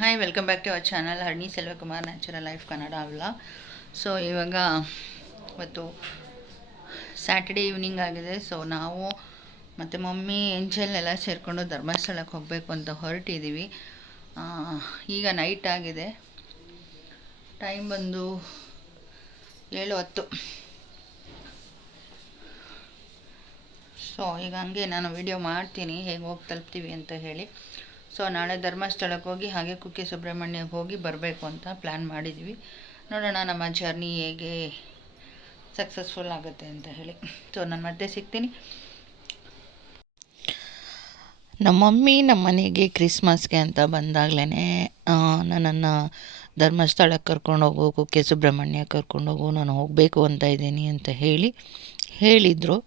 Hi welcome back to our channel Harini Selvakumar natural life Kannada ಅವಲ್ಲ so ಇವಾಗ ಇವತ್ತು Saturday evening ಆಗಿದೆ. So ನಾವು ಮತ್ತು ಮಮ್ಮಿ ಎಂಜಲ್ ಎಲ್ಲ ಸೇರಿಕೊಂಡು ಧರ್ಮಸ್ಥಳಕ್ಕೆ ಹೋಗಬೇಕು ಅಂತ ಹೊರಟಿದ್ದೀವಿ ಈಗ ನೈಟ್ ಆಗಿದೆ. ಟೈಮ್ ಬಂದು ಏಳು ಹತ್ತು ಸೊ ಈಗ ಹಂಗೆ ನಾನು ವಿಡಿಯೋ ಮಾಡ್ತೀನಿ. ಹೇಗೆ ಹೋಗಿ ತಲುಪ್ತೀವಿ ಅಂತ ಹೇಳಿ. ಸೊ ನಾಳೆ ಧರ್ಮಸ್ಥಳಕ್ಕೆ ಹೋಗಿ ಹಾಗೆ ಕುಕ್ಕೆ ಸುಬ್ರಹ್ಮಣ್ಯಕ್ಕೆ ಹೋಗಿ ಬರಬೇಕು ಅಂತ ಪ್ಲ್ಯಾನ್ ಮಾಡಿದ್ವಿ. ನೋಡೋಣ ನಮ್ಮ ಜರ್ನಿ ಹೇಗೆ ಸಕ್ಸಸ್ಫುಲ್ ಆಗುತ್ತೆ ಅಂತ ಹೇಳಿ. ಸೊ ನಾನು ಮತ್ತೆ ಸಿಗ್ತೀನಿ. ನಮ್ಮ ಮಮ್ಮಿ ನಮ್ಮ ಮನೆಗೆ ಕ್ರಿಸ್ಮಸ್ಗೆ ಅಂತ ಬಂದಾಗಲೇ ನನ್ನನ್ನು ಧರ್ಮಸ್ಥಳಕ್ಕೆ ಕರ್ಕೊಂಡೋಗು ಕುಕ್ಕೆ ಸುಬ್ರಹ್ಮಣ್ಯ ಕರ್ಕೊಂಡೋಗು ನಾನು ಹೋಗಬೇಕು ಅಂತ ಇದ್ದೀನಿ ಅಂತ ಹೇಳಿ ಹೇಳಿದರು.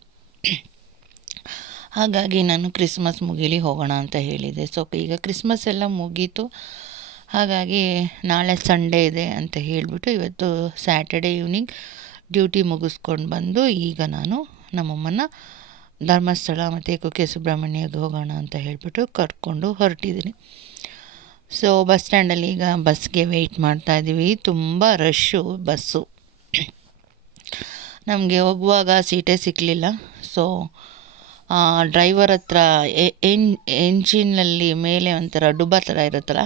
ಹಾಗಾಗಿ ನಾನು ಕ್ರಿಸ್ಮಸ್ ಮುಗೀಲಿ ಹೋಗೋಣ ಅಂತ ಹೇಳಿದೆ. ಸೊ ಈಗ ಕ್ರಿಸ್ಮಸ್ ಎಲ್ಲ ಮುಗೀತು. ಹಾಗಾಗಿ ನಾಳೆ ಸಂಡೇ ಇದೆ ಅಂತ ಹೇಳಿಬಿಟ್ಟು ಇವತ್ತು ಸ್ಯಾಟರ್ಡೇ ಈವ್ನಿಂಗ್ ಡ್ಯೂಟಿ ಮುಗಿಸ್ಕೊಂಡು ಬಂದು ಈಗ ನಾನು ನಮ್ಮಮ್ಮನ ಧರ್ಮಸ್ಥಳ ಮತ್ತು ಕುಕ್ಕೆ ಸುಬ್ರಹ್ಮಣ್ಯಗೆ ಹೋಗೋಣ ಅಂತ ಹೇಳಿಬಿಟ್ಟು ಕರ್ಕೊಂಡು ಹೊರಟಿದ್ದೀನಿ. ಸೊ ಬಸ್ ಸ್ಟ್ಯಾಂಡಲ್ಲಿ ಈಗ ಬಸ್ಗೆ ವೆಯ್ಟ್ ಮಾಡ್ತಾ ಇದ್ದೀವಿ. ತುಂಬ ರಶ್ಶು ಬಸ್ಸು. ನಮಗೆ ಹೋಗುವಾಗ ಸೀಟೇ ಸಿಕ್ಕಲಿಲ್ಲ ಸೊ ಡ್ರೈವರ್ ಹತ್ರ ಎಂಜಿನಲ್ಲಿ ಮೇಲೆ ಒಂಥರ ಡುಬ್ಬ ಥರ ಇರುತ್ತಲ್ಲ,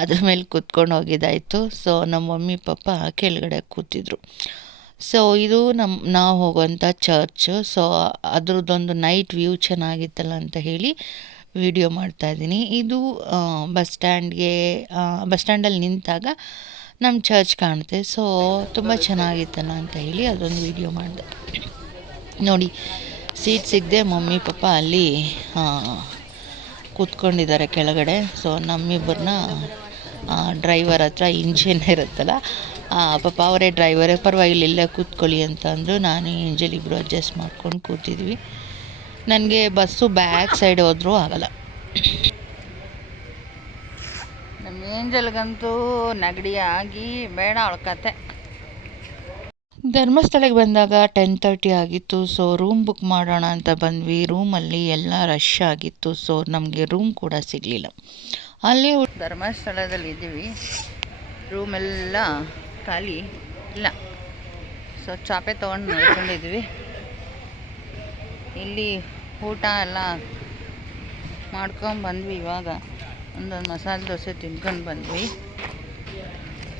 ಅದ್ರ ಮೇಲೆ ಕೂತ್ಕೊಂಡು ಹೋಗಿದ್ದಾಯಿತು. ಸೊ ನಮ್ಮ ಮಮ್ಮಿ, ಪಾಪ ಕೆಳಗಡೆ ಕೂತಿದ್ರು. ಸೊ ಇದು ನಮ್ಮ ನಾವು ಹೋಗುವಂಥ ಚರ್ಚು ಸೊ ಅದ್ರದ್ದೊಂದು ನೈಟ್ ವ್ಯೂ ಚೆನ್ನಾಗಿತ್ತಲ್ಲ ಅಂತ ಹೇಳಿ ವಿಡಿಯೋ ಮಾಡ್ತಾಯಿದ್ದೀನಿ ಇದು ಬಸ್ ಸ್ಟ್ಯಾಂಡ್ಗೆ ಬಸ್ ಸ್ಟ್ಯಾಂಡಲ್ಲಿ ನಿಂತಾಗ ನಮ್ಮ ಚರ್ಚ್ ಕಾಣುತ್ತೆ. ಸೊ ತುಂಬ ಚೆನ್ನಾಗಿತ್ತಲ್ಲ ಅಂತ ಹೇಳಿ ಅದೊಂದು ವಿಡಿಯೋ ಮಾಡಿದೆ. ನೋಡಿ ಸೀಟ್ ಸಿಗದೆ ಮಮ್ಮಿ, ಪಪ್ಪ ಅಲ್ಲಿ ಕೂತ್ಕೊಂಡಿದ್ದಾರೆ ಕೆಳಗಡೆ. ಸೊ ನಮ್ಮಿಬ್ಬರನ್ನ ಡ್ರೈವರ್ ಹತ್ರ ಇಂಜಿನ್ ಇರುತ್ತಲ್ಲ ಪಾಪ ಅವರೇ ಡ್ರೈವರೇ ಪರವಾಗಿಲ್ಲ, ಇಲ್ಲೇ ಕೂತ್ಕೊಳ್ಳಿ ಅಂತ ಅಂದರು. ನಾನು ಇಂಜಲ್ ಇಬ್ಬರು ಅಡ್ಜಸ್ಟ್ ಮಾಡ್ಕೊಂಡು ಕೂತಿದ್ವಿ. ನನಗೆ ಬಸ್ಸು ಬ್ಯಾಕ್ ಸೈಡ್ ಹೋದರೂ ಆಗಲ್ಲ. ನಮ್ಮ ಏಂಜಲ್ಗಂತೂ ನೆಗಡಿ ಆಗಿ ಬೇಡ ಅವಳ ಕತೆ. ಧರ್ಮಸ್ಥಳಕ್ಕೆ ಬಂದಾಗ ಟೆನ್ ತರ್ಟಿ ಆಗಿತ್ತು ಸೊ ರೂಮ್ ಬುಕ್ ಮಾಡೋಣ ಅಂತ ಬಂದ್ವಿ. ರೂಮಲ್ಲಿ ಎಲ್ಲ ರಶ್ ಆಗಿತ್ತು ಸೊ ನಮಗೆ ರೂಮ್ ಕೂಡ ಸಿಗಲಿಲ್ಲ. ಅಲ್ಲಿ ಧರ್ಮಸ್ಥಳದಲ್ಲಿ ಇದ್ದೀವಿ. ರೂಮೆಲ್ಲ ಖಾಲಿ ಇಲ್ಲ. ಸೊ ಚಾಪೆ ತೊಗೊಂಡು ನೋಡ್ಕೊಂಡಿದ್ವಿ ಇಲ್ಲಿ ಊಟ ಎಲ್ಲ ಮಾಡ್ಕೊಂಡು ಬಂದ್ವಿ ಇವಾಗ. ಒಂದೊಂದು ಮಸಾಲೆ ದೋಸೆ ತಿನ್ಕೊಂಡು ಬಂದ್ವಿ.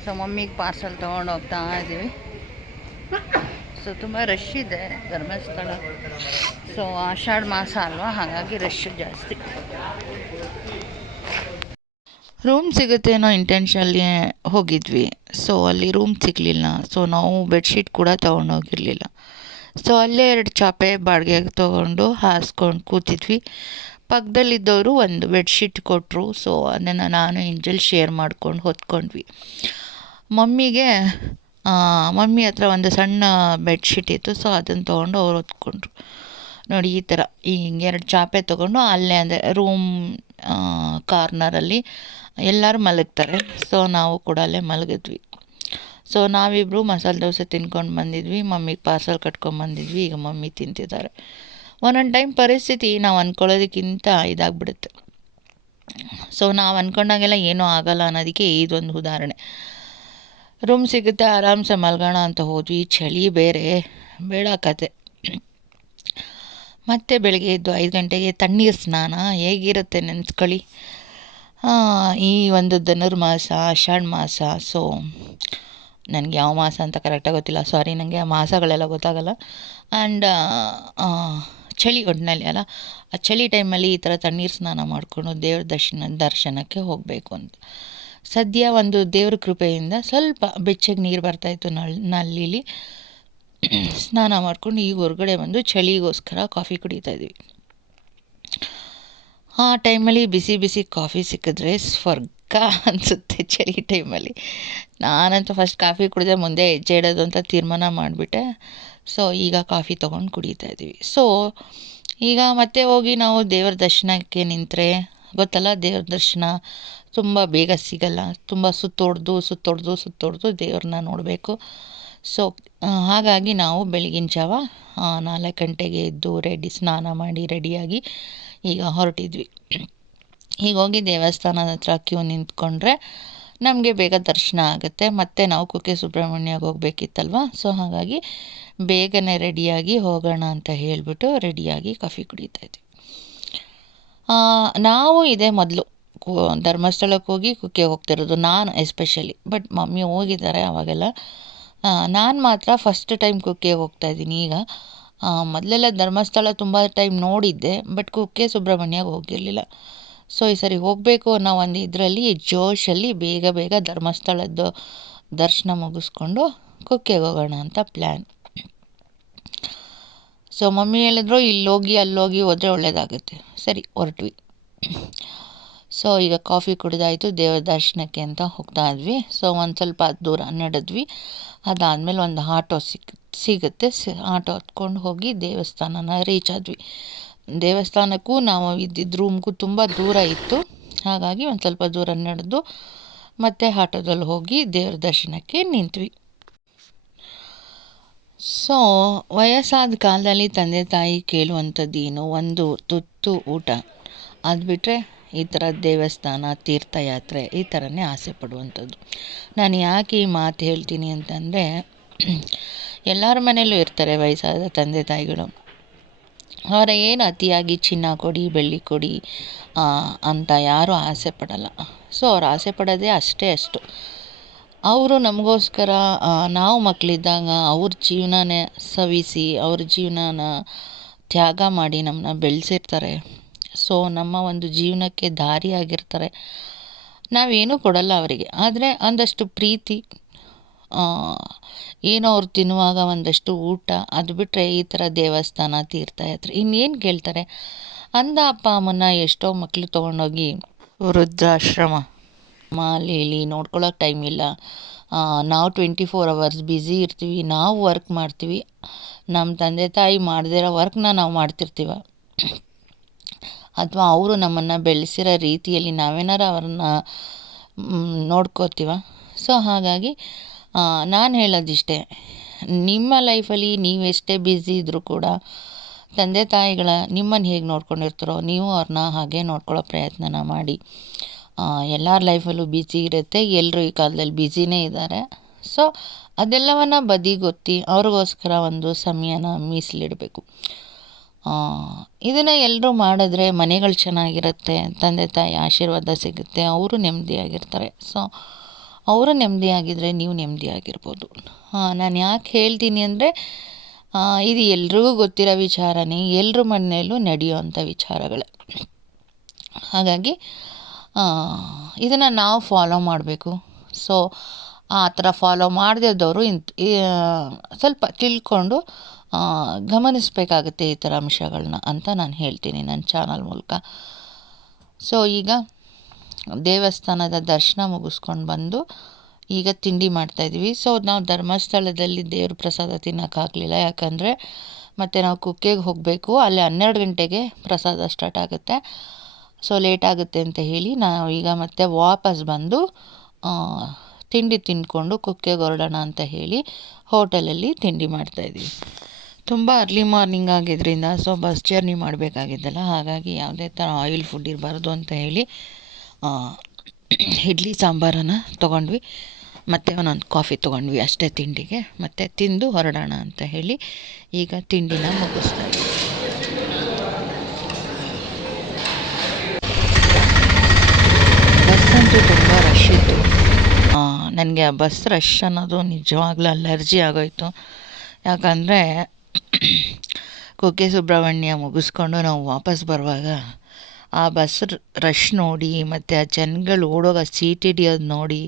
ಸೊ ಮಮ್ಮಿಗೆ ಪಾರ್ಸಲ್ ತೊಗೊಂಡು ಹೋಗ್ತಾ ಇದ್ದೀವಿ. ಸೊ ತುಂಬ ರಶ್ ಇದೆ ಧರ್ಮಸ್ಥಳ. ಸೊ ಆಷಾಢ ಮಾಸ ಅಲ್ವಾ? ಹಾಗಾಗಿ ರಶ್ ಜಾಸ್ತಿ. ರೂಮ್ ಸಿಗುತ್ತೆ ಅನ್ನೋ ಇಂಟೆನ್ಷನಲ್ಲಿ ಹೋಗಿದ್ವಿ. ಸೊ ಅಲ್ಲಿ ರೂಮ್ ಸಿಗಲಿಲ್ಲ. ಸೊ ನಾವು ಬೆಡ್ಶೀಟ್ ಕೂಡ ತೊಗೊಂಡೋಗಿರಲಿಲ್ಲ. ಸೊ ಅಲ್ಲೇ ಎರಡು ಚಾಪೆ ಬಾಡಿಗೆ ತೊಗೊಂಡು ಹಾಸ್ಕೊಂಡು ಕೂತಿದ್ವಿ. ಪಕ್ಕದಲ್ಲಿದ್ದವರು ಒಂದು ಬೆಡ್ಶೀಟ್ ಕೊಟ್ಟರು ಸೊ ಅದನ್ನು ನಾನು ಇಂಜಲ್ ಶೇರ್ ಮಾಡ್ಕೊಂಡು ಹೊತ್ಕೊಂಡ್ವಿ. ಮಮ್ಮಿಗೆ ಮಮ್ಮಿ ಹತ್ರ ಒಂದು ಸಣ್ಣ ಬೆಡ್ಶೀಟ್ ಇತ್ತು ಸೊ ಅದನ್ನು ತೊಗೊಂಡು ಅವ್ರು ಹೊತ್ಕೊಂಡ್ರು. ನೋಡಿ, ಈ ಥರ ಈ ಎರಡು ಚಾಪೆ ತೊಗೊಂಡು ಅಲ್ಲೇ ಅಂದರೆ ರೂಮ್ ಕಾರ್ನರಲ್ಲಿ ಎಲ್ಲರೂ ಮಲಗ್ತಾರೆ. ಸೊ ನಾವು ಕೂಡ ಅಲ್ಲೇ ಮಲಗಿದ್ವಿ. ಸೊ ನಾವಿಬ್ಬರು ಮಸಾಲೆ ದೋಸೆ ತಿನ್ಕೊಂಡು ಬಂದಿದ್ವಿ, ಮಮ್ಮಿಗೆ ಪಾರ್ಸಲ್ ಕಟ್ಕೊಂಡು ಬಂದಿದ್ವಿ, ಈಗ ಮಮ್ಮಿ ತಿಂತಿದ್ದಾರೆ. ಒಂದೊಂದು ಟೈಮ್ ಪರಿಸ್ಥಿತಿ ನಾವು ಅಂದ್ಕೊಳ್ಳೋದಕ್ಕಿಂತ ಇದಾಗ್ಬಿಡುತ್ತೆ. ಸೊ ನಾವು ಅಂದ್ಕೊಂಡಾಗೆಲ್ಲ ಏನೂ ಆಗಲ್ಲ ಅನ್ನೋದಕ್ಕೆ ಇದೊಂದು ಉದಾಹರಣೆ. ರೂಮ್ ಸಿಗುತ್ತೆ, ಆರಾಮ್ಸೆ ಮಲ್ಗೋಣ ಅಂತ ಹೋದ್ವಿ. ಚಳಿ ಬೇರೆ, ಬೇಡ ಕತೆ. ಮತ್ತೆ ಬೆಳಗ್ಗೆ ಎದ್ದು ಐದು ಗಂಟೆಗೆ ತಣ್ಣೀರು ಸ್ನಾನ ಹೇಗಿರುತ್ತೆ ನೆನೆಸ್ಕೊಳ್ಳಿ. ಈ ಒಂದು ಧನುರ್ಮಾಸ ಆಷಾಢ ಮಾಸ ಸೊ ನನಗೆ ಯಾವ ಮಾಸ ಅಂತ ಕರೆಕ್ಟಾಗಿ ಗೊತ್ತಿಲ್ಲ. ಸಾರಿ ನನಗೆ ಆ ಮಾಸಗಳೆಲ್ಲ ಗೊತ್ತಾಗಲ್ಲ. ಆ್ಯಂಡ್ ಚಳಿ ಒಟ್ಟಿನಲ್ಲಿ ಅಲ್ಲ. ಆ ಚಳಿ ಟೈಮಲ್ಲಿ ಈ ಥರ ತಣ್ಣೀರು ಸ್ನಾನ ಮಾಡಿಕೊಂಡು ದೇವ್ರ ದರ್ಶನ, ದರ್ಶನಕ್ಕೆ ಹೋಗಬೇಕು ಅಂತ. ಸದ್ಯ ಒಂದು ದೇವ್ರ ಕೃಪೆಯಿಂದ ಸ್ವಲ್ಪ ಬೆಚ್ಚಗೆ ನೀರು ಬರ್ತಾಯಿತ್ತು ನಳ್ ನಲ್ಲಿಲಿ ಸ್ನಾನ ಮಾಡ್ಕೊಂಡು ಈಗ ಹೊರಗಡೆ ಬಂದು ಚಳಿಗೋಸ್ಕರ ಕಾಫಿ ಕುಡಿತಾ ಇದ್ವಿ. ಆ ಟೈಮಲ್ಲಿ ಬಿಸಿ ಬಿಸಿ ಕಾಫಿ ಸಿಕ್ಕಿದ್ರೆ ಸ್ವರ್ಗ ಅನಿಸುತ್ತೆ ಚಳಿ ಟೈಮಲ್ಲಿ. ನಾನಂತೂ ಫಸ್ಟ್ ಕಾಫಿ ಕುಡಿದೆ ಮುಂದೆ ಹೆಜ್ಜೆ ಇಡೋದು ಅಂತ ತೀರ್ಮಾನ ಮಾಡಿಬಿಟ್ಟೆ. ಸೊ, ಈಗ ಕಾಫಿ ತೊಗೊಂಡು ಕುಡಿತಾ ಇದ್ದೀವಿ ಸೊ, ಈಗ ಮತ್ತೆ ಹೋಗಿ ನಾವು ದೇವ್ರ ದರ್ಶನಕ್ಕೆ ನಿಂತರೆ, ಗೊತ್ತಲ್ಲ ದೇವ್ರ ದರ್ಶನ? ತುಂಬ ಬೇಗ ಸಿಗಲ್ಲ. ತುಂಬ ಸುತ್ತೊಡ್ದು ಸುತ್ತೊಡ್ದು ಸುತ್ತೊಡ್ದು ದೇವ್ರನ್ನ ನೋಡಬೇಕು. ಸೊ ಹಾಗಾಗಿ ನಾವು ಬೆಳಗಿನ ಜಾವ ನಾಲ್ಕು ಗಂಟೆಗೆ ಎದ್ದು ರೆಡಿ ಸ್ನಾನ ಮಾಡಿ ರೆಡಿಯಾಗಿ ಈಗ ಹೊರಟಿದ್ವಿ. ಹೀಗೋಗಿ ದೇವಸ್ಥಾನದ ಹತ್ರ ಕ್ಯೂ ನಿಂತ್ಕೊಂಡ್ರೆ ನಮಗೆ ಬೇಗ ದರ್ಶನ ಆಗುತ್ತೆ. ಮತ್ತು ನಾವು ಕುಕ್ಕೆ ಸುಬ್ರಹ್ಮಣ್ಯಗೆ ಹೋಗಬೇಕಿತ್ತಲ್ವ? ಸೊ ಹಾಗಾಗಿ ಬೇಗನೆ ರೆಡಿಯಾಗಿ ಹೋಗೋಣ ಅಂತ ಹೇಳಿಬಿಟ್ಟು ರೆಡಿಯಾಗಿ ಕಾಫಿ ಕುಡಿತಾ ಇದ್ವಿ. ನಾವು ಇದೇ ಮೊದಲು ಕು ಧರ್ಮಸ್ಥಳಕ್ಕೆ ಹೋಗಿ ಕುಕ್ಕೆ ಹೋಗ್ತಿರೋದು ನಾನು ಎಸ್ಪೆಷಲಿ ಬಟ್ ಮಮ್ಮಿ ಹೋಗಿದ್ದಾರೆ ಅವಾಗೆಲ್ಲ. ನಾನು ಮಾತ್ರ ಫಸ್ಟ್ ಟೈಮ್ ಕುಕ್ಕೆ ಹೋಗ್ತಾಯಿದ್ದೀನಿ ಈಗ. ಮೊದಲೆಲ್ಲ ಧರ್ಮಸ್ಥಳ ತುಂಬ ಟೈಮ್ ನೋಡಿದ್ದೆ ಬಟ್ ಕುಕ್ಕೆ ಸುಬ್ರಹ್ಮಣ್ಯಗೆ ಹೋಗಿರಲಿಲ್ಲ. ಸೊ ಈ ಸರಿ ಹೋಗಬೇಕು ಅನ್ನೋ ಒಂದು ಇದರಲ್ಲಿ ಜೋಶಲ್ಲಿ ಬೇಗ ಬೇಗ ಧರ್ಮಸ್ಥಳದ್ದು ದರ್ಶನ ಮುಗಿಸ್ಕೊಂಡು ಕುಕ್ಕೆಗೆ ಹೋಗೋಣ ಅಂತ ಪ್ಲ್ಯಾನ್ ಸೊ ಮಮ್ಮಿ ಹೇಳಿದ್ರು, ಇಲ್ಲೋಗಿ ಅಲ್ಲೋಗಿ ಹೋದರೆ ಒಳ್ಳೆಯದಾಗುತ್ತೆ ಸರಿ, ಹೊರಟ್ವಿ. ಸೊ ಈಗ ಕಾಫಿ ಕುಡಿದಾಯಿತು, ದೇವರ ದರ್ಶನಕ್ಕೆ ಅಂತ ಹೋಗ್ತಾ ಇದ್ವಿ. ಸೊ ಒಂದು ಸ್ವಲ್ಪ ದೂರ ನಡೆದ್ವಿ. ಅದಾದಮೇಲೆ ಒಂದು ಆಟೋ ಸಿಕ್, ಸಿಗುತ್ತೆ. ಆಟೋ ಹತ್ಕೊಂಡು ಹೋಗಿ ದೇವಸ್ಥಾನನ ರೀಚ್ ಆದ್ವಿ. ದೇವಸ್ಥಾನಕ್ಕೂ ನಾವು ಇದ್ದಿದ್ದ ರೂಮ್ಗೂ ತುಂಬ ದೂರ ಇತ್ತು. ಹಾಗಾಗಿ ಒಂದು ಸ್ವಲ್ಪ ದೂರ ನಡೆದು ಮತ್ತೆ ಆಟೋದಲ್ಲಿ ಹೋಗಿ ದೇವ್ರ ದರ್ಶನಕ್ಕೆ ನಿಂತ್ವಿ. ಸೊ ವಯಸ್ಸಾದ ಕಾಲದಲ್ಲಿ ತಂದೆ ತಾಯಿ ಕೇಳುವಂಥದ್ದು ಏನು ಒಂದು ತುತ್ತು ಊಟ. ಅದು ಬಿಟ್ಟರೆ ಈ ಥರ ದೇವಸ್ಥಾನ, ತೀರ್ಥಯಾತ್ರೆ ಈ ಥರನೇ ಆಸೆ ಪಡುವಂಥದ್ದು. ನಾನು ಯಾಕೆ ಈ ಮಾತು ಹೇಳ್ತೀನಿ ಅಂತಂದರೆ, ಎಲ್ಲರ ಮನೆಯಲ್ಲೂ ಇರ್ತಾರೆ ವಯಸ್ಸಾದ ತಂದೆ ತಾಯಿಗಳು. ಅವರ ಏನು ಅತಿಯಾಗಿ ಚಿನ್ನ ಕೊಡಿ, ಬೆಳ್ಳಿ ಕೊಡಿ ಅಂತ ಯಾರೂ ಆಸೆ ಪಡಲ್ಲ. ಸೊ, ಅವ್ರು ಆಸೆ ಪಡೋದೇ ಅಷ್ಟೇ ಅಷ್ಟು. ಅವರು ನಮಗೋಸ್ಕರ ನಾವು ಮಕ್ಕಳಿದ್ದಾಗ ಅವ್ರ ಜೀವನನೇ ಸವಿಸಿ, ಅವ್ರ ಜೀವನನ ತ್ಯಾಗ ಮಾಡಿ ನಮ್ಮನ್ನ ಬೆಳೆಸಿರ್ತಾರೆ. ಸೊ ನಮ್ಮ ಒಂದು ಜೀವನಕ್ಕೆ ದಾರಿಯಾಗಿರ್ತಾರೆ. ನಾವೇನೂ ಕೊಡಲ್ಲ ಅವರಿಗೆ. ಆದರೆ ಒಂದಷ್ಟು ಪ್ರೀತಿ ಏನೋ ಅವ್ರು ತಿನ್ನುವಾಗ ಒಂದಷ್ಟು ಊಟ, ಅದು ಬಿಟ್ಟರೆ ಈ ಥರ ದೇವಸ್ಥಾನ, ತೀರ್ಥಯಾತ್ರೆ, ಇನ್ನೇನು ಕೇಳ್ತಾರೆ? ಅಂದ ಅಪ್ಪ ಅಮ್ಮನ ಎಷ್ಟೋ ಮಕ್ಕಳು ತೊಗೊಂಡೋಗಿ ವೃದ್ಧಾಶ್ರಮ ಅಲ್ಲಿ ಇಲ್ಲಿ ನೋಡ್ಕೊಳ್ಳೋಕೆ ಟೈಮ್ ಇಲ್ಲ. ನಾವು ಟ್ವೆಂಟಿ ಫೋರ್ ಅವರ್ಸ್ ಬ್ಯುಸಿ ಇರ್ತೀವಿ, ನಾವು ವರ್ಕ್ ಮಾಡ್ತೀವಿ. ನಮ್ಮ ತಂದೆ ತಾಯಿ ಮಾಡದಿರೋ ವರ್ಕ್ನ ನಾವು ಮಾಡ್ತಿರ್ತೀವ. ಅಥವಾ ಅವರು ನಮ್ಮನ್ನು ಬೆಳೆಸಿರೋ ರೀತಿಯಲ್ಲಿ ನಾವೇನಾರು ಅವ್ರನ್ನ ನೋಡ್ಕೋತೀವ? ಸೊ ಹಾಗಾಗಿ ನಾನು ಹೇಳೋದಿಷ್ಟೇ. ನಿಮ್ಮ ಲೈಫಲ್ಲಿ ನೀವು ಎಷ್ಟೇ ಬ್ಯುಸಿ ಇದ್ದರೂ ಕೂಡ ತಂದೆ ತಾಯಿಗಳ ನಿಮ್ಮನ್ನು ಹೇಗೆ ನೋಡ್ಕೊಂಡಿರ್ತಾರೋ ನೀವು ಅವ್ರನ್ನ ಹಾಗೆ ನೋಡ್ಕೊಳ್ಳೋ ಪ್ರಯತ್ನನ ಮಾಡಿ. ಎಲ್ಲರ ಲೈಫಲ್ಲೂ ಬ್ಯುಸಿ ಇರುತ್ತೆ. ಎಲ್ಲರೂ ಈ ಕಾಲದಲ್ಲಿ ಬ್ಯುಸಿನೇ ಇದ್ದಾರೆ. ಸೊ ಅದೆಲ್ಲವನ್ನು ಬದಿಗೊತ್ತಿ ಅವ್ರಿಗೋಸ್ಕರ ಒಂದು ಸಮಯನ ಮೀಸಲಿಡಬೇಕು. ಇದನ್ನು ಎಲ್ಲರೂ ಮಾಡಿದ್ರೆ ಮನೆಗಳು ಚೆನ್ನಾಗಿರುತ್ತೆ, ತಂದೆ ತಾಯಿ ಆಶೀರ್ವಾದ ಸಿಗುತ್ತೆ, ಅವರು ನೆಮ್ಮದಿಯಾಗಿರ್ತಾರೆ ಸೊ ಅವರು ನೆಮ್ಮದಿಯಾಗಿದ್ದರೆ ನೀವು ನೆಮ್ಮದಿಯಾಗಿರ್ಬೋದು ನಾನು ಯಾಕೆ ಹೇಳ್ತೀನಿ ಅಂದರೆ ಇದು ಎಲ್ರಿಗೂ ಗೊತ್ತಿರೋ ವಿಚಾರನೇ ಎಲ್ಲರ ಮನೆಯಲ್ಲೂ ನಡೆಯುವಂಥ ವಿಚಾರಗಳೇ. ಹಾಗಾಗಿ ಇದನ್ನು ನಾವು ಫಾಲೋ ಮಾಡಬೇಕು. ಸೊ ಆ ಥರ ಫಾಲೋ ಮಾಡದೇ ಇದ್ದವರು ಇಂಥ ಸ್ವಲ್ಪ ತಿಳ್ಕೊಂಡು ಗಮನಿಸಬೇಕಾಗುತ್ತೆ ಈ ಥರ ಅಂಶಗಳನ್ನ ಅಂತ ನಾನು ಹೇಳ್ತೀನಿ ನನ್ನ ಚಾನಲ್ ಮೂಲಕ. ಸೊ ಈಗ ದೇವಸ್ಥಾನದ ದರ್ಶನ ಮುಗಿಸ್ಕೊಂಡು ಬಂದು ಈಗ ತಿಂಡಿ ಮಾಡ್ತಾಯಿದ್ವಿ ಸೊ ನಾವು ಧರ್ಮಸ್ಥಳದಲ್ಲಿ ದೇವ್ರ ಪ್ರಸಾದ ತಿನ್ನೋಕ್ಕಾಗಲಿಲ್ಲ ಯಾಕಂದರೆ ಮತ್ತು ನಾವು ಕುಕ್ಕೆಗೆ ಹೋಗಬೇಕು. ಅಲ್ಲಿ ಹನ್ನೆರಡು ಗಂಟೆಗೆ ಪ್ರಸಾದ ಸ್ಟಾರ್ಟ್ ಆಗುತ್ತೆ. ಸೊ ಲೇಟ್ ಆಗುತ್ತೆ ಅಂತ ಹೇಳಿ ನಾವು ಈಗ ಮತ್ತೆ ವಾಪಸ್ ಬಂದು ತಿಂಡಿ ತಿಂದ್ಕೊಂಡು ಕುಕ್ಕೆಗೆ ಹೊರಡೋಣ ಅಂತ ಹೇಳಿ ಹೋಟೆಲಲ್ಲಿ ತಿಂಡಿ ಮಾಡ್ತಾಯಿದ್ವಿ ತುಂಬ ಅರ್ಲಿ ಮಾರ್ನಿಂಗ್ ಆಗಿದ್ದರಿಂದ ಸೊ ಬಸ್ ಜರ್ನಿ ಮಾಡಬೇಕಾಗಿದ್ದಲ್ಲ, ಹಾಗಾಗಿ ಯಾವುದೇ ಥರ ಆಯಿಲ್ ಫುಡ್ ಇರಬಾರ್ದು ಅಂತ ಹೇಳಿ ಇಡ್ಲಿ ಸಾಂಬಾರನ್ನು ತೊಗೊಂಡ್ವಿ. ಮತ್ತು ಒಂದೊಂದು ಕಾಫಿ ತೊಗೊಂಡ್ವಿ ಅಷ್ಟೇ ತಿಂಡಿಗೆ. ಮತ್ತು ತಿಂದು ಹೊರಡೋಣ ಅಂತ ಹೇಳಿ ಈಗ ತಿಂಡಿನ ಮುಗಿಸ್ತಾ ಬಸ್ ಅಂತೂ ತುಂಬ ರಶ್ ಇತ್ತು. ನನಗೆ ಆ ಬಸ್ ರಶ್ ಅನ್ನೋದು ನಿಜವಾಗ್ಲೂ ಅಲರ್ಜಿ ಆಗೋಯಿತು. ಯಾಕಂದರೆ ಕುಕ್ಕೆ ಸುಬ್ರಹ್ಮಣ್ಯ ಮುಗಿಸ್ಕೊಂಡು ನಾವು ವಾಪಸ್ ಬರುವಾಗ ಆ ಬಸ್ ರಶ್ ನೋಡಿ ಮತ್ತು ಆ ಜನಗಳು ಓಡೋಗ ಸೀಟ್ ಹಿಡಿಯೋದು ನೋಡಿ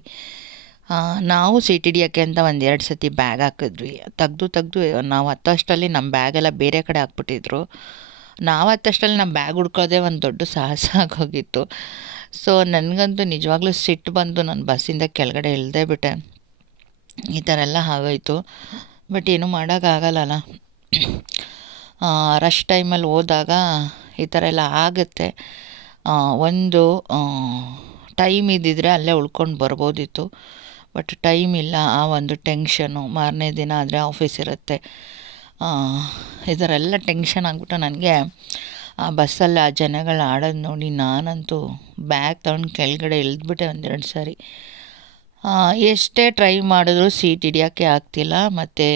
ನಾವು ಸೀಟ್ ಹಿಡಿಯೋಕ್ಕೆ ಅಂತ ಒಂದು ಎರಡು ಸತಿ ಬ್ಯಾಗ್ ಹಾಕಿದ್ವಿ. ತೆಗ್ದು ತೆಗ್ದು ನಾವು ಹತ್ತೋಷ್ಟರಲ್ಲಿ ನಮ್ಮ ಬ್ಯಾಗೆಲ್ಲ ಬೇರೆ ಕಡೆ ಹಾಕ್ಬಿಟ್ಟಿದ್ರು. ನಾವು ಹತ್ತಷ್ಟರಲ್ಲಿ ನಮ್ಮ ಬ್ಯಾಗ್ ಹುಡ್ಕೋದೇ ಒಂದು ದೊಡ್ಡ ಸಾಹಸ ಆಗೋಗಿತ್ತು. ಸೊ ನನಗಂತೂ ನಿಜವಾಗ್ಲೂ ಸಿಟ್ಟು ಬಂದು ನಾನು ಬಸ್ಸಿಂದ ಕೆಳಗಡೆ ಇಳ್ದೇ ಬಿಟ್ಟೆ. ಈ ಥರ ಎಲ್ಲ ಆಗೋಯ್ತು. ಬಟ್ ಏನೂ ಮಾಡೋಕ್ಕಾಗಲ್ಲಲ್ಲ ರಶ್ ಟೈಮಲ್ಲಿ ಹೋದಾಗ ಈ ಥರ ಎಲ್ಲ ಆಗುತ್ತೆ. ಒಂದು ಟೈಮ್ ಇದ್ದಿದ್ದರೆ ಅಲ್ಲೇ ಉಳ್ಕೊಂಡು ಬರ್ಬೋದಿತ್ತು. ಬಟ್ ಟೈಮ್ ಇಲ್ಲ, ಆ ಒಂದು ಟೆನ್ಷನು ಮಾರನೇ ದಿನ ಆದರೆ ಆಫೀಸ್ ಇರುತ್ತೆ. ಈ ಥರ ಎಲ್ಲ ಟೆನ್ಷನ್ ಆಗಿಬಿಟ್ಟು ನನಗೆ ಆ ಬಸ್ಸಲ್ಲಿ ಆ ಜನಗಳು ಆಡೋದು ನೋಡಿ ನಾನಂತೂ ಬ್ಯಾಗ್ ತಗೊಂಡು ಕೆಳಗಡೆ ಇಳಿದ್ಬಿಟ್ಟೆ ಒಂದೆರಡು ಸಾರಿ. ಎಷ್ಟೇ ಟ್ರೈ ಮಾಡಿದ್ರು ಸೀಟ್ ಹಿಡಿಯೋಕ್ಕೆ ಆಗ್ತಿಲ್ಲ. ಮತ್ತು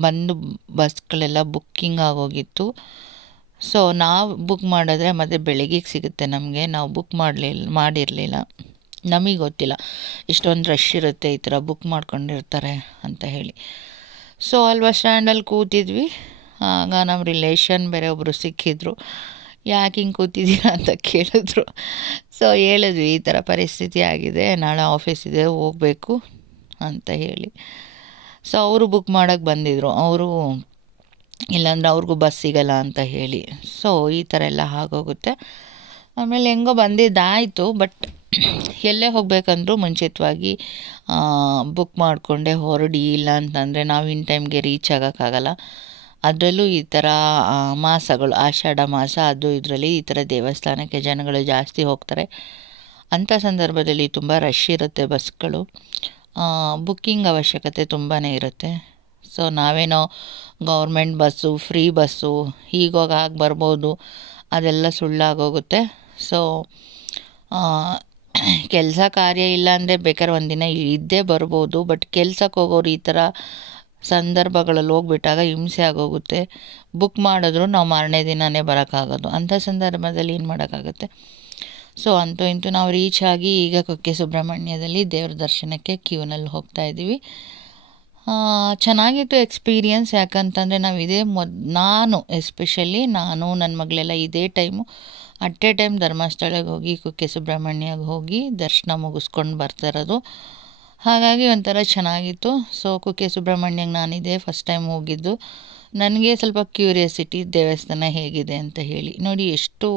ಬಂದು ಬಸ್ಗಳೆಲ್ಲ ಬುಕ್ಕಿಂಗ್ ಆಗೋಗಿತ್ತು. ಸೊ ನಾವು ಬುಕ್ ಮಾಡಿದ್ರೆ ಮತ್ತೆ ಬೆಳಗ್ಗೆಗೆ ಸಿಗುತ್ತೆ ನಮಗೆ. ನಾವು ಬುಕ್ ಮಾಡಲಿಲ್ಲ ಮಾಡಿರಲಿಲ್ಲ. ನಮಗೆ ಗೊತ್ತಿಲ್ಲ. ಇಷ್ಟೊಂದು ರಶ್ ಇರುತ್ತೆ ಈ ಥರ ಬುಕ್ ಮಾಡ್ಕೊಂಡಿರ್ತಾರೆ ಅಂತ ಹೇಳಿ. ಸೊ ಬಸ್ ಸ್ಟ್ಯಾಂಡಲ್ಲಿ ಕೂತಿದ್ವಿ. ಆಗ ನಮ್ಮ ರಿಲೇಷನ್ ಬೇರೆ ಒಬ್ಬರು ಸಿಕ್ಕಿದ್ರು. ಯಾಕೆ ಹಿಂಗೆ ಕೂತಿದ್ದೀರಾ ಅಂತ ಕೇಳಿದ್ರು. ಸೊ ಹೇಳಿದ್ವಿ ಈ ಥರ ಪರಿಸ್ಥಿತಿ ಆಗಿದೆ. ನಾಳೆ ಆಫೀಸ್ ಇದೆ, ಹೋಗಬೇಕು ಅಂತ ಹೇಳಿ. ಸೊ ಅವರು ಬುಕ್ ಮಾಡೋಕ್ಕೆ ಬಂದಿದ್ದರು ಅವರು ಇಲ್ಲಾಂದರೆ ಅವ್ರಿಗೂ ಬಸ್ ಸಿಗಲ್ಲ ಅಂತ ಹೇಳಿ. ಸೊ ಈ ಥರ ಎಲ್ಲ ಆಗೋಗುತ್ತೆ. ಆಮೇಲೆ ಹೆಂಗೋ ಬಂದಿದ್ದಾಯಿತು ಬಟ್ ಎಲ್ಲೇ ಹೋಗಬೇಕಂದ್ರೂ ಮುಂಚಿತವಾಗಿ ಬುಕ್ ಮಾಡಿಕೊಂಡೆ ಹೊರಡಿ ಇಲ್ಲ ಅಂತಂದರೆ ನಾವು ಇನ್ ಟೈಮ್ಗೆ ರೀಚ್ ಆಗೋಕ್ಕಾಗಲ್ಲ. ಅದರಲ್ಲೂ ಈ ಥರ ಮಾಸಗಳು, ಆಷಾಢ ಮಾಸ, ಅದು ಇದರಲ್ಲಿ ಈ ಥರ ದೇವಸ್ಥಾನಕ್ಕೆ ಜನಗಳು ಜಾಸ್ತಿ ಹೋಗ್ತಾರೆ. ಅಂಥ ಸಂದರ್ಭದಲ್ಲಿ ತುಂಬ ರಶ್ ಇರುತ್ತೆ ಬಸ್ಗಳು ಬುಕ್ಕಿಂಗ್ ಅವಶ್ಯಕತೆ ತುಂಬಾ ಇರುತ್ತೆ. ಸೊ ನಾವೇನೋ ಗೌರ್ಮೆಂಟ್ ಬಸ್ಸು ಫ್ರೀ ಬಸ್ಸು, ಹೀಗೋಗಿ ಹಾಗೆ ಬರ್ಬೋದು, ಅದೆಲ್ಲ ಸುಳ್ಳಾಗೋಗುತ್ತೆ. ಸೊ ಕೆಲಸ ಕಾರ್ಯ ಇಲ್ಲ ಅಂದರೆ ಬೇಕಾದ್ರೆ ಒಂದಿನ ಇದ್ದೇ ಬರ್ಬೋದು ಬಟ್ ಕೆಲ್ಸಕ್ಕೆ ಹೋಗೋರು ಈ ಥರ ಸಂದರ್ಭಗಳಲ್ಲಿ ಹೋಗ್ಬಿಟ್ಟಾಗ ಹಿಂಸೆ ಆಗೋಗುತ್ತೆ. ಬುಕ್ ಮಾಡಿದ್ರು ನಾವು ಮಾರನೇ ದಿನವೇ ಬರೋಕ್ಕಾಗೋದು. ಅಂಥ ಸಂದರ್ಭದಲ್ಲಿ ಏನು ಮಾಡೋಕ್ಕಾಗುತ್ತೆ? ಸೊ ಅಂತೂ ಇಂತೂ ನಾವು ರೀಚ್ ಆಗಿ ಈಗ ಕುಕ್ಕೆ ಸುಬ್ರಹ್ಮಣ್ಯದಲ್ಲಿ ದೇವ್ರ ದರ್ಶನಕ್ಕೆ ಕ್ಯೂನಲ್ಲಿ ಹೋಗ್ತಾ ಇದ್ದೀವಿ. ಚೆನ್ನಾಗಿತ್ತು ಎಕ್ಸ್ಪೀರಿಯನ್ಸ್ ಯಾಕಂತಂದರೆ ನಾವು ಇದೇ ಮೊದ್, ನಾನು ಎಸ್ಪೆಷಲಿ ನಾನು ನನ್ನ ಮಗಳೆಲ್ಲ ಇದೇ ಟೈಮು ಅಟ್ ಎ ಟೈಮ್ ಧರ್ಮಸ್ಥಳಕ್ಕೆ ಹೋಗಿ ಕುಕ್ಕೆ ಸುಬ್ರಹ್ಮಣ್ಯಗೆ ಹೋಗಿ ದರ್ಶನ ಮುಗಿಸ್ಕೊಂಡು ಬರ್ತಾ ಇರೋದು. ಹಾಗಾಗಿ ಒಂಥರ ಚೆನ್ನಾಗಿತ್ತು. ಸೊ ಕುಕ್ಕೆ ಸುಬ್ರಹ್ಮಣ್ಯಗೆ ನಾನಿದೆ ಫಸ್ಟ್ ಟೈಮ್ ಹೋಗಿದ್ದು. ನನಗೆ ಸ್ವಲ್ಪ ಕ್ಯೂರಿಯಾಸಿಟಿ ದೇವಸ್ಥಾನ ಹೇಗಿದೆ ಅಂತ ಹೇಳಿ. ನೋಡಿ, ಎಷ್ಟು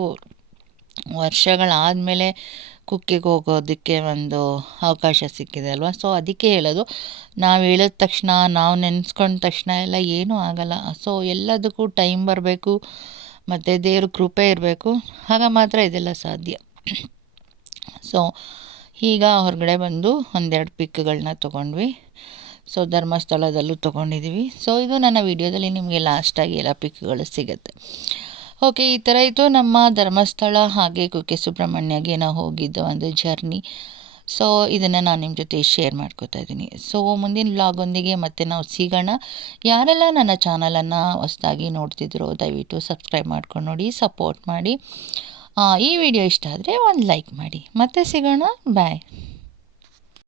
ವರ್ಷಗಳಾದಮೇಲೆ ಕುಕ್ಕಿಗೆ ಹೋಗೋದಕ್ಕೆ ಒಂದು ಅವಕಾಶ ಸಿಕ್ಕಿದೆ ಅಲ್ವಾ? ಸೊ ಅದಕ್ಕೆ ಹೇಳೋದು, ನಾವು ಹೇಳಿದ ತಕ್ಷಣ, ನಾವು ನೆನೆಸ್ಕೊಂಡ ತಕ್ಷಣ ಎಲ್ಲ ಏನೂ ಆಗಲ್ಲ. ಸೊ ಎಲ್ಲದಕ್ಕೂ ಟೈಮ್ ಬರಬೇಕು, ಮತ್ತು ದೇವ್ರ ಕೃಪೆ ಇರಬೇಕು. ಆಗ ಮಾತ್ರ ಇದೆಲ್ಲ ಸಾಧ್ಯ. ಸೊ ಈಗ ಹೊರಗಡೆ ಬಂದು ಒಂದೆರಡು ಪಿಕ್ಗಳನ್ನ ತೊಗೊಂಡ್ವಿ. ಸೊ ಧರ್ಮಸ್ಥಳದಲ್ಲೂ ತೊಗೊಂಡಿದ್ದೀವಿ ಸೊ ಇದು ನನ್ನ ವಿಡಿಯೋದಲ್ಲಿ ನಿಮಗೆ ಲಾಸ್ಟಾಗಿ ಎಲ್ಲ ಪಿಕ್ಗಳು ಸಿಗುತ್ತೆ. ಓಕೆ, ಈ ಥರ ಇತ್ತು ನಮ್ಮ ಧರ್ಮಸ್ಥಳ ಹಾಗೆ ಕುಕ್ಕೆ ಸುಬ್ರಹ್ಮಣ್ಯಗೆ ನಾವು ಹೋಗಿದ್ದ ಒಂದು ಜರ್ನಿ ಸೊ ಇದನ್ನು ನಾನು ನಿಮ್ಮ ಜೊತೆ ಶೇರ್ ಮಾಡ್ಕೋತಾ ಇದ್ದೀನಿ. ಸೊ ಮುಂದಿನ ವ್ಲಾಗೊಂದಿಗೆ ಮತ್ತೆ ನಾವು ಸಿಗೋಣ. ಯಾರೆಲ್ಲ ನನ್ನ ಚಾನಲನ್ನು ಹೊಸದಾಗಿ ನೋಡ್ತಿದ್ರೋ, ದಯವಿಟ್ಟು ಸಬ್ಸ್ಕ್ರೈಬ್ ಮಾಡ್ಕೊಂಡು ನೋಡಿ ಸಪೋರ್ಟ್ ಮಾಡಿ. ಈ ವಿಡಿಯೋ ಇಷ್ಟ ಆದರೆ ಒಂದು ಲೈಕ್ ಮಾಡಿ. ಮತ್ತೆ ಸಿಗೋಣ. ಬಾಯ್